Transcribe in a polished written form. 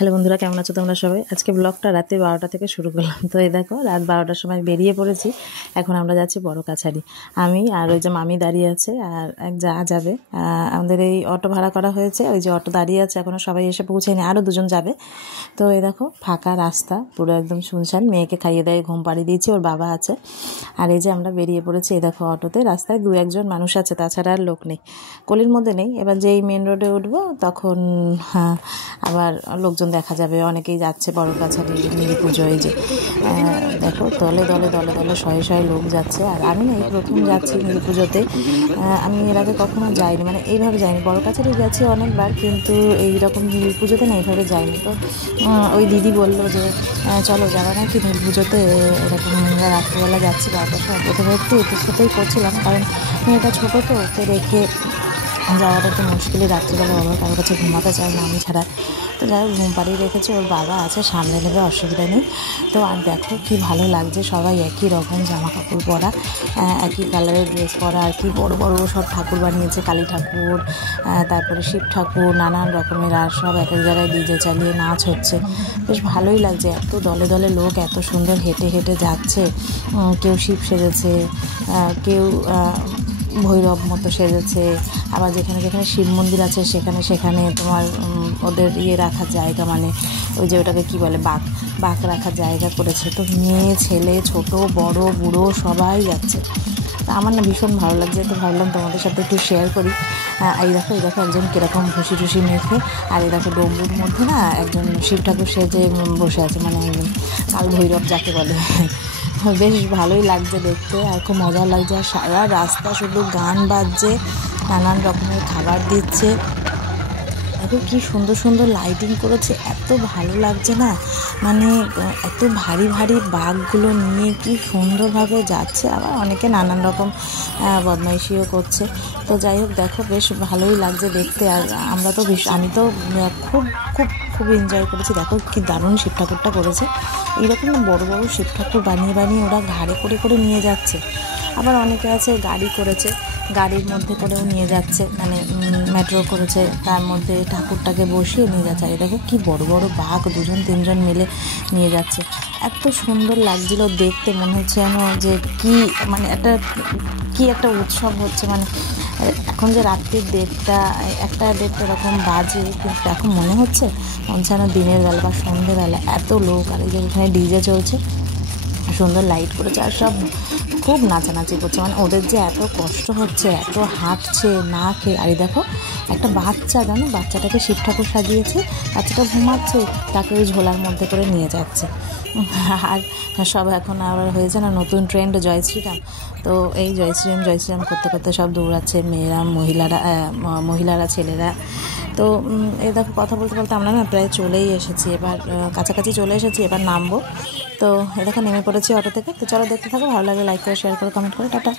Hello বন্ধুরা, কেমন আছো তোমরা সবাই? আজকে ব্লগটা রাতে 12টা থেকে শুরু করলাম। তো এই দেখো, রাত 12টার সময় বেরিয়ে পড়েছি। এখন আমরা যাচ্ছি বড় কাছারি। আমি আর ওই যে মামি দাঁড়িয়ে আছে, আর এক যা যাবে। আমাদের এই অটো ভাড়া করা হয়েছে, ওই যে অটো দাঁড়িয়ে আছে, এখনও সবাই এসে পৌঁছেনি, আরও দুজন যাবে। তো এই দেখো, ফাঁকা রাস্তা, পুরো একদম শুনশান। মেয়েকে খাইয়ে দেয়, ঘুম পাড়িয়ে দিয়েছি, ওর বাবা আছে। আর এই যে আমরা বেরিয়ে পড়েছি। এই দেখো, অটোতে রাস্তায় 2-1 মানুষ আছে, তাছাড়া আর লোক নেই, কলির মধ্যে নেই। এবার যেই মেন রোডে উঠবো তখন আবার লোকজন দেখা যাবে, অনেকেই যাচ্ছে বড় কাছারি নীল পুজো। এই যে দেখো, দলে দলে দলে দলে শয়ে শয়ে লোক যাচ্ছে। আর আমি না এই প্রথম যাচ্ছি নীল পুজোতে। আমি এর আগে কখনো যাইনি, মানে এইভাবে যাইনি। বড় কাছারি গেছি অনেকবার, কিন্তু এইরকম নীল পুজোতে না এইভাবে যাইনি। তো ওই দিদি বললো যে চলো, যারা নাকি নীল পুজোতে এরকম রাত্রিবেলা যাচ্ছি 12টার সময়। প্রথমে একটু ইতস্ততই করছিলাম, কারণ মেয়েটা ছোটো, তো ওকে রেখে যাওয়াটা একটু মুশকিলই। রাত্রিবেলা বাবা কারোর কাছে ঘুমাতে চায় না, আমি ছাড়া। তো যাই হোক, ঘুম পাড়িয়ে রেখেছে, ওর বাবা আছে, সামনে নেবে, অসুবিধা নেই। তো আর দেখো কি ভালো লাগছে, সবাই একই রকম জামা কাপড় পরা, একই কালারের ড্রেস পরা। আর কি বড় বড় সব ঠাকুর বানিয়েছে, কালী ঠাকুর, তারপরে শিব ঠাকুর, নানান রকমের। আর সব এক এক জায়গায় ডিজে চালিয়ে নাচ হচ্ছে, বেশ ভালোই লাগছে। এত দলে দলে লোক এত সুন্দর হেঁটে হেঁটে যাচ্ছে। কেউ শিব সেজেছে, কেউ ভৈরব মতো সেজেছে। আবার যেখানে যেখানে শিব মন্দির আছে সেখানে সেখানে তোমার ওদের রাখার জায়গা, মানে ওই যে ওটাকে কী বলে, বাঘ রাখার জায়গা করেছে। তো মেয়ে ছেলে ছোট বড় বুড়ো সবাই যাচ্ছে। তা আমার না ভীষণ ভালো লাগছে, তো ভাবলাম তোমাদের সাথে একটু শেয়ার করি। এই দেখো একজন কীরকম ভুসি টুসি মেখে। আর এই দেখো, ডমরুর মধ্যে না একজন শিব ঠাকুর সেজে বসে আছে, মানে একজন কাল ভৈরব যাকে বলে। বেশ ভালোই লাগছে দেখতে, আর খুব মজা লাগছে। আর সারা রাস্তা শুধু গান বাজছে, নানান রকমের খাবার দিচ্ছে। দেখো কি সুন্দর সুন্দর লাইটিং করেছে, এত ভালো লাগছে না। মানে এত ভারী ভারী বাঘগুলো নিয়ে কি সুন্দরভাবে যাচ্ছে। আবার অনেকে নানান রকম বদমাইশিও করছে। তো যাই হোক, দেখো বেশ ভালোই লাগছে দেখতে। আর আমরা তো আমি তো খুব খুব খুব এনজয় করেছি। দেখো কি দারুণ শিব ঠাকুরটা করেছে। এইরকম না বড়ো বড়ো শিব ঠাকুর বানিয়ে বানিয়ে ওরা ঘাড়ে করে করে নিয়ে যাচ্ছে। আবার অনেকে আছে গাড়ি করেছে, গাড়ির মধ্যে করেও নিয়ে যাচ্ছে, মানে মেট্রো করেছে, তার মধ্যে ঠাকুরটাকে বসিয়ে নিয়ে যাচ্ছে। আর দেখো কি বড় বড় বাঘ 2-3 মিলে নিয়ে যাচ্ছে। এত সুন্দর লাগছিল দেখতে, মনে হচ্ছে যেন যে কি, মানে একটা উৎসব হচ্ছে। মানে এখন যে রাত্রির 1টা এরকম বাজে, কিন্তু এখন মনে হচ্ছে যেন দিনের বেলা বা সন্ধ্যেবেলা। এত লোক, আর এই যে এখানে ডিজে চলছে, সুন্দর লাইট করেছে, আর সব খুব নাচানাচি করছে। মানে ওদের যে এত কষ্ট হচ্ছে, এত হাঁটছে না খেয়ে। আর দেখো একটা বাচ্চা, জানো, বাচ্চাটাকে শিব ঠাকুর সাজিয়েছে, বাচ্চাটা ঘুমাচ্ছে, তাকে ওই ঝোলার মধ্যে করে নিয়ে যাচ্ছে। আর সব এখন আবার হয়েছে না নতুন ট্রেন্ড, জয় শ্রীরাম। তো এই জয় শ্রীরাম করতে করতে সব দৌড়াচ্ছে মেয়েরা, মহিলারা ছেলেরা। তো এই দেখো, কথা বলতে বলতে আমরা না প্রায় চলেই এসেছি, এবার কাছাকাছি চলে এসেছি, এবার নামবো। তো এ দেখো নেমে পড়েছি অটো থেকে। তো চলো দেখতে থাকো, ভালো লাগে লাইক করে, শেয়ার করে, কমেন্ট করে। টাটা।